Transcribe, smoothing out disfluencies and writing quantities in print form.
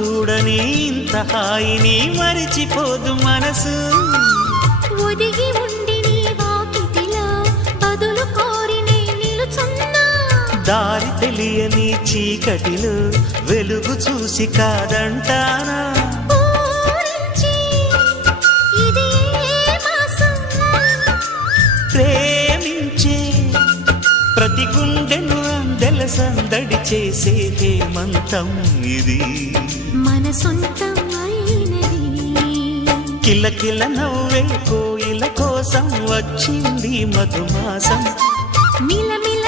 చూడని ఇంత హాయిని మరిచిపోదు మనసు. ఒదిగి ఉండి నీ వాకిటిలో బదులు కోరి నే నిలుచున్నా. దారి తెలియని చీకటిలో వెలుగు చూసి కాదంటానా. ఊరించి ఇది ఏ మాసం? ప్రేమించే ప్రతి గుండెను అందెల సందడి చేసే హేమంతం ఇది. మన సొంతం అయినది. కిలకిల నవ్వే కోయిల కోసం వచ్చింది మధుమాసం. మిలమిల